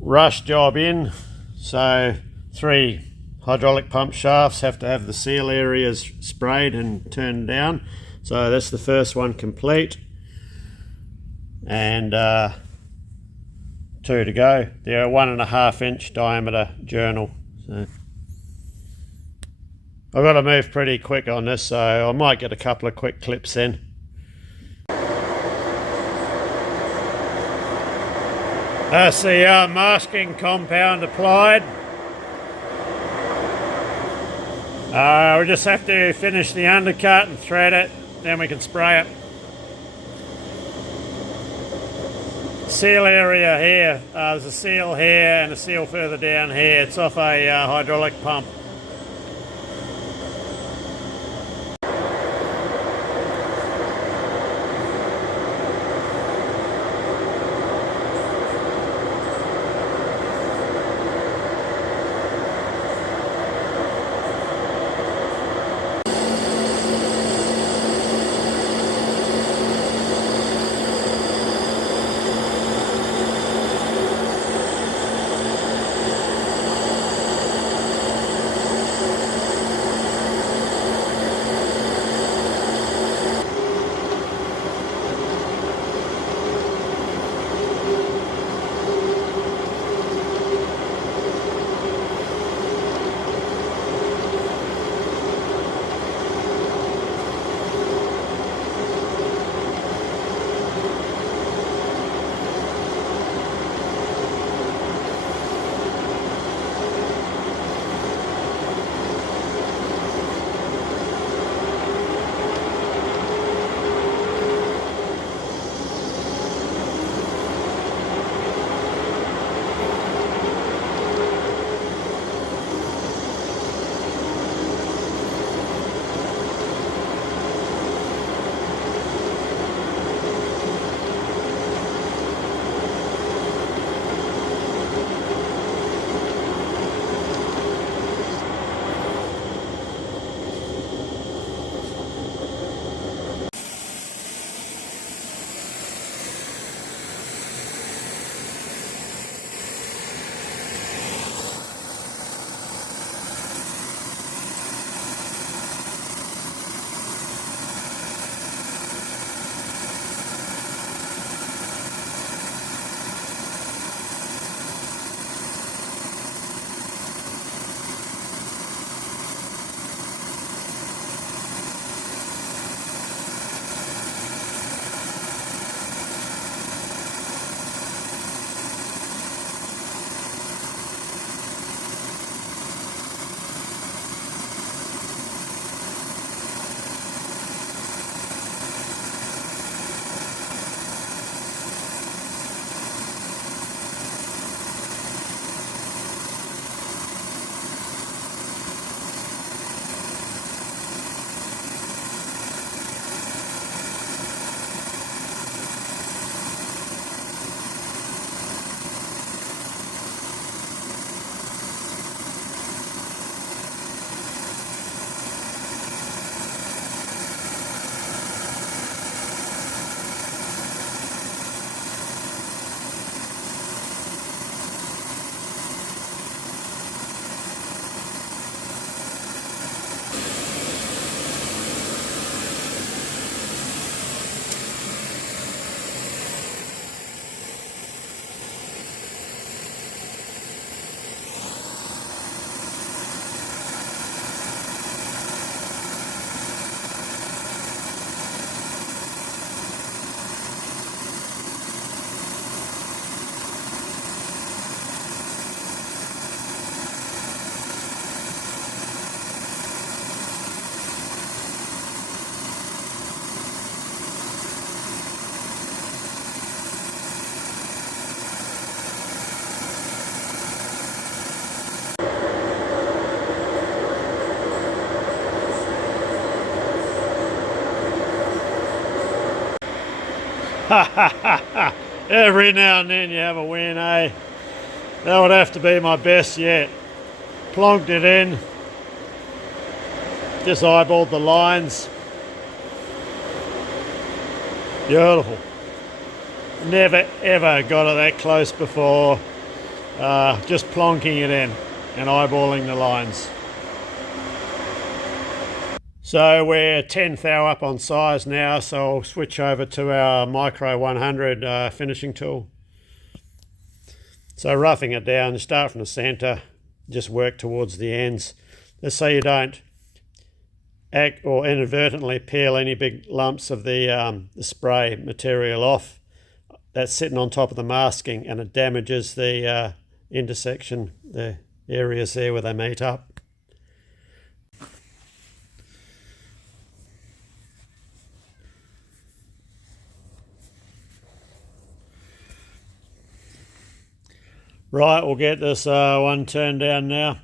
rush job in. So 3 hydraulic pump shafts have to have the seal areas sprayed and turned down. So that's the first one complete, and 2 to go. They're a 1.5 inch diameter journal. So I've got to move pretty quick on this, so I might get a couple of quick clips in. That's the masking compound applied. We just have to finish the undercut and thread it, then we can spray it. Seal area here, there's a seal here and a seal further down here. It's off a hydraulic pump. Every now and then you have a win, eh? That would have to be my best yet. Plonked it in. Just eyeballed the lines. Beautiful. Never ever got it that close before. just plonking it in and eyeballing the lines. So we're 10th thou up on size now, so I'll switch over to our Micro 100 finishing tool. So roughing it down, you start from the centre, just work towards the ends, just so you don't act or inadvertently peel any big lumps of the spray material off that's sitting on top of the masking, and it damages the intersection, the areas there where they meet up. Right, we'll get this one turned down now.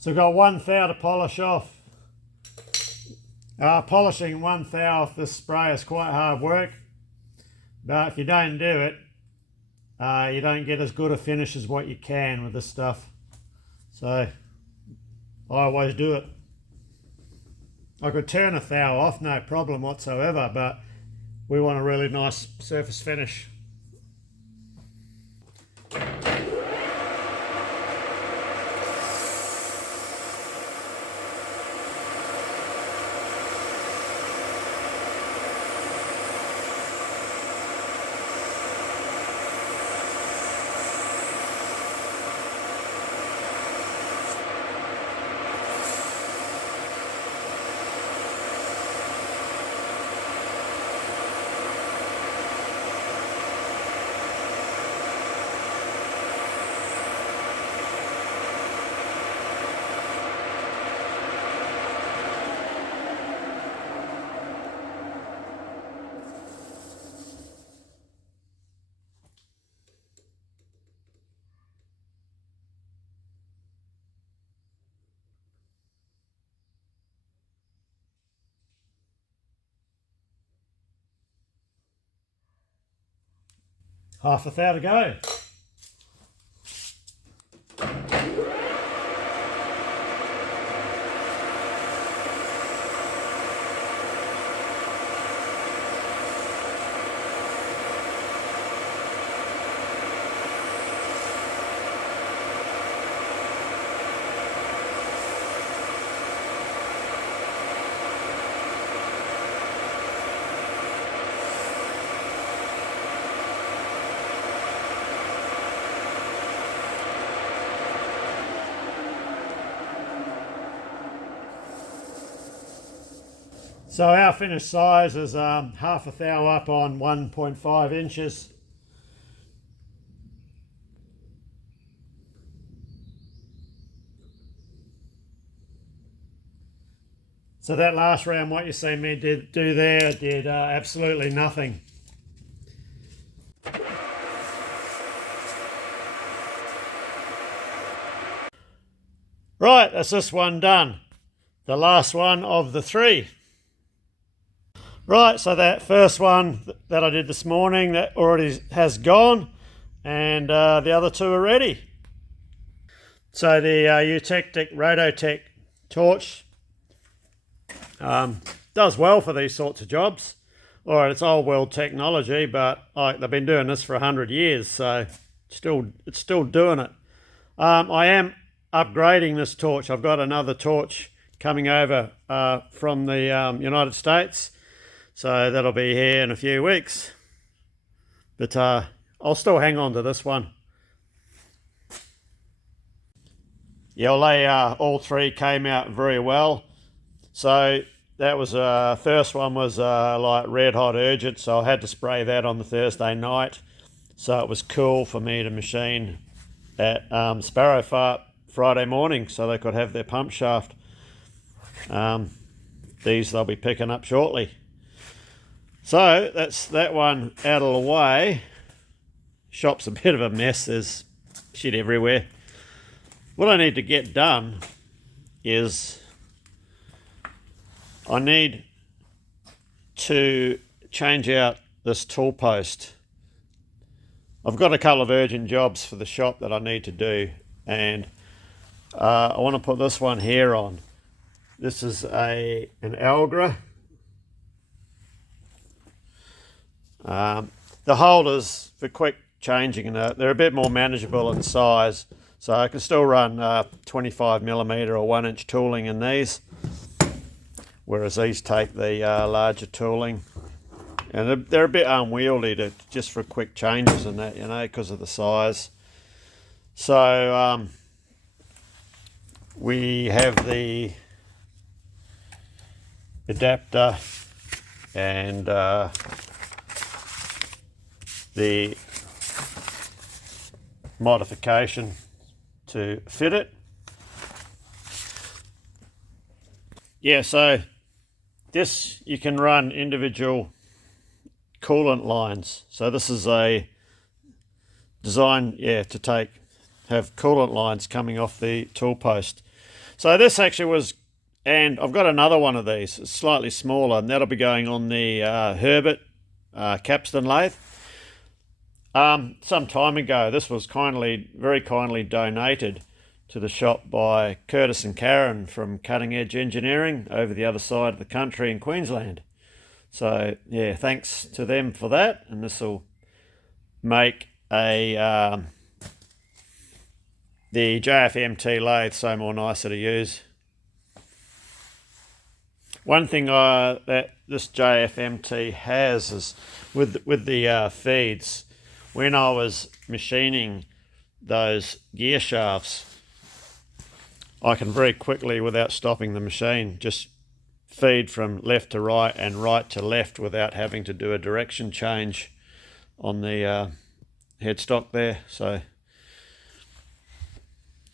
So I've got one thou to polish off. Polishing one thou off this spray is quite hard work, but if you don't do it, you don't get as good a finish as what you can with this stuff. So I always do it. I could turn a thou off, no problem whatsoever, but we want a really nice surface finish. Half a thou to go. So our finished size is half a thou up on 1.5 inches. So that last round, what you see me do there, did absolutely nothing. Right, that's this one done. The last one of the three. Right, so that first one that I did this morning, that already has gone, and the other two are ready. So the Eutectic Rototec torch does well for these sorts of jobs. All right, it's old world technology, but they've been doing this for 100 years, so it's still doing it. I am upgrading this torch. I've got another torch coming over from the United States. So that'll be here in a few weeks. But I'll still hang on to this one. Yeah, well, all three came out very well. So that was first one was like red hot urgent, so I had to spray that on the Thursday night. So it was cool for me to machine at Sparrow Fart Friday morning so they could have their pump shaft. These they'll be picking up shortly. So that's that one out of the way. Shop's a bit of a mess, there's shit everywhere. What I need to get done is I need to change out this tool post. I've got a couple of urgent jobs for the shop that I need to do, and I want to put this one here on. This is an Algra. The holders for quick changing, they're a bit more manageable in size, so I can still run 25mm or 1 inch tooling in these, whereas these take the larger tooling, and they're a bit unwieldy just for quick changes and that, because of the size. So we have the adapter and the modification to fit it. Yeah, so this you can run individual coolant lines. So this is a design, to have coolant lines coming off the tool post. So this actually was, and I've got another one of these, it's slightly smaller, and that'll be going on the Herbert capstan lathe. Some time ago, this was very kindly donated to the shop by Curtis and Karen from Cutting Edge Engineering over the other side of the country in Queensland. So yeah, thanks to them for that, and this will make the JFMT lathe so more nicer to use. One thing that this JFMT has is with the feeds. When I was machining those gear shafts, I can very quickly, without stopping the machine, just feed from left to right and right to left without having to do a direction change on the headstock there. So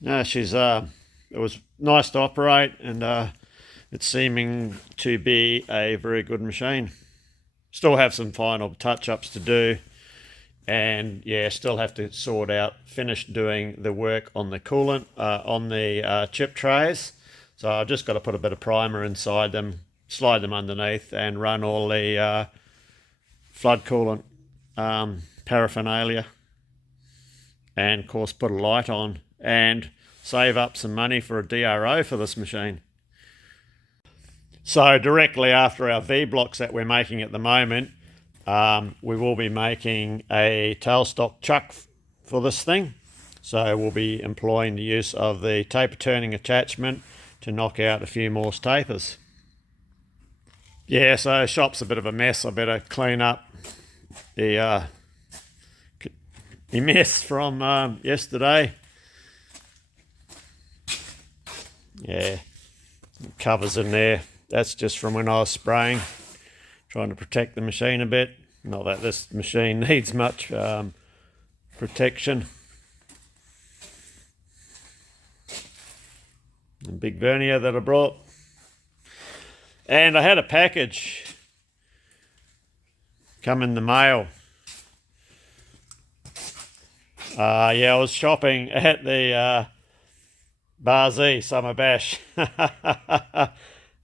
no, it was nice to operate, and it's seeming to be a very good machine. Still have some final touch-ups to do, and yeah, still have to finish doing the work on the coolant, on the chip trays. So I've just got to put a bit of primer inside them, slide them underneath, and run all the flood coolant paraphernalia, and of course put a light on and save up some money for a DRO for this machine. So directly after our V-blocks that we're making at the moment, we will be making a tailstock chuck for this thing. So we'll be employing the use of the taper turning attachment to knock out a few more tapers. Yeah, so shop's a bit of a mess. I better clean up the mess from yesterday. Yeah, covers in there. That's just from when I was spraying, trying to protect the machine a bit. Not that this machine needs much protection. The big vernier that I brought. And I had a package come in the mail. Yeah, I was shopping at the Barzee Summer Bash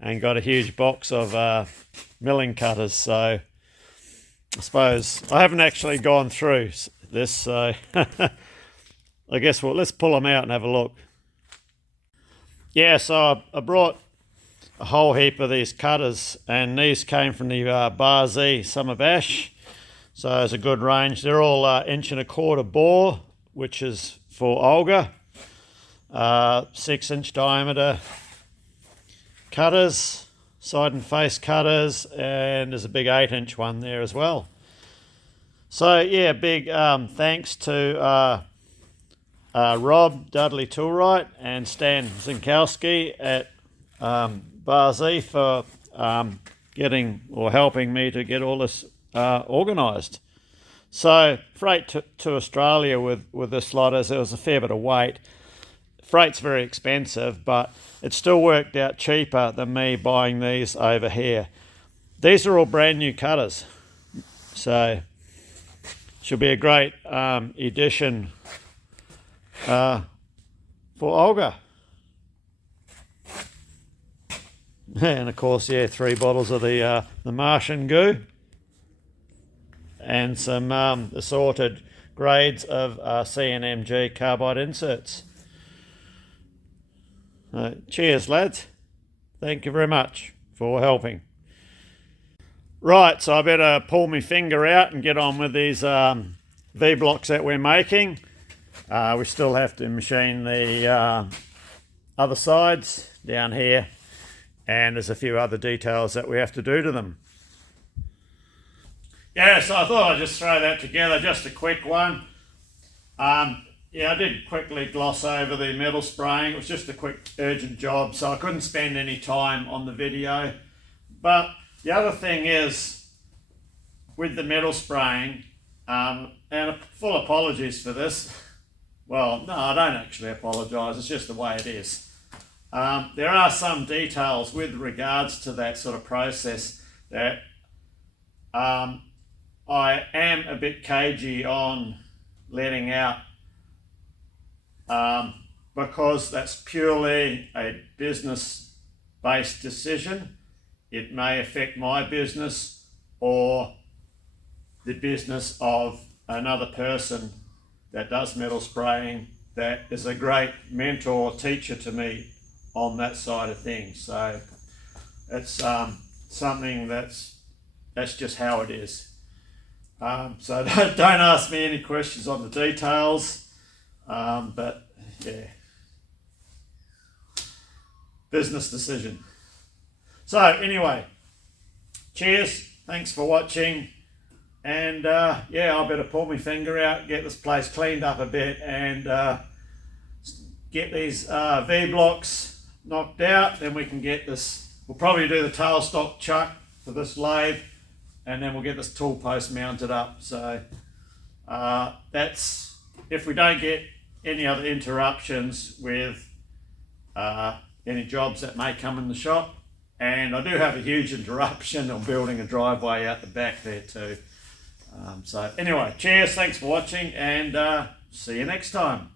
and got a huge box of milling cutters. So I suppose I haven't actually gone through this, so I guess let's pull them out and have a look. Yeah, so I brought a whole heap of these cutters, and these came from the Barzee Summer Bash. So it's a good range. They're all 1.25" bore, which is for Olga. 6-inch diameter cutters, side and face cutters, and there's a big 8-inch one there as well. So yeah, big thanks to Rob Dudley Toolwright and Stan Zinkowski at Barzee for helping me to get all this organised. So freight to Australia with the slotters, there was a fair bit of weight. Freight's very expensive, but it still worked out cheaper than me buying these over here. These are all brand new cutters, so should be a great addition for Olga. And of course, yeah, 3 bottles of the Martian goo and some assorted grades of CNMG carbide inserts. Cheers, lads. Thank you very much for helping. Right, so I better pull my finger out and get on with these V-blocks that we're making. We still have to machine the other sides down here, and there's a few other details that we have to do to them. Yeah, so I thought I'd just throw that together, just a quick one. Yeah, I did quickly gloss over the metal spraying. It was just a quick urgent job, so I couldn't spend any time on the video. But the other thing is, with the metal spraying, and full apologies for this. Well, no, I don't actually apologise, it's just the way it is. There are some details with regards to that sort of process that I am a bit cagey on letting out because that's purely a business-based decision. It may affect my business or the business of another person that does metal spraying that is a great mentor or teacher to me on that side of things. So it's something that's just how it is. So don't ask me any questions on the details, but yeah, business decision. So anyway, cheers, thanks for watching, and yeah, I better pull my finger out, get this place cleaned up a bit, and get these V-blocks knocked out. Then we can get this, we'll probably do the tailstock chuck for this lathe, and then we'll get this tool post mounted up. So that's, if we don't get any other interruptions with any jobs that may come in the shop. And I do have a huge interruption on building a driveway out the back there too. So anyway, cheers, thanks for watching, and see you next time.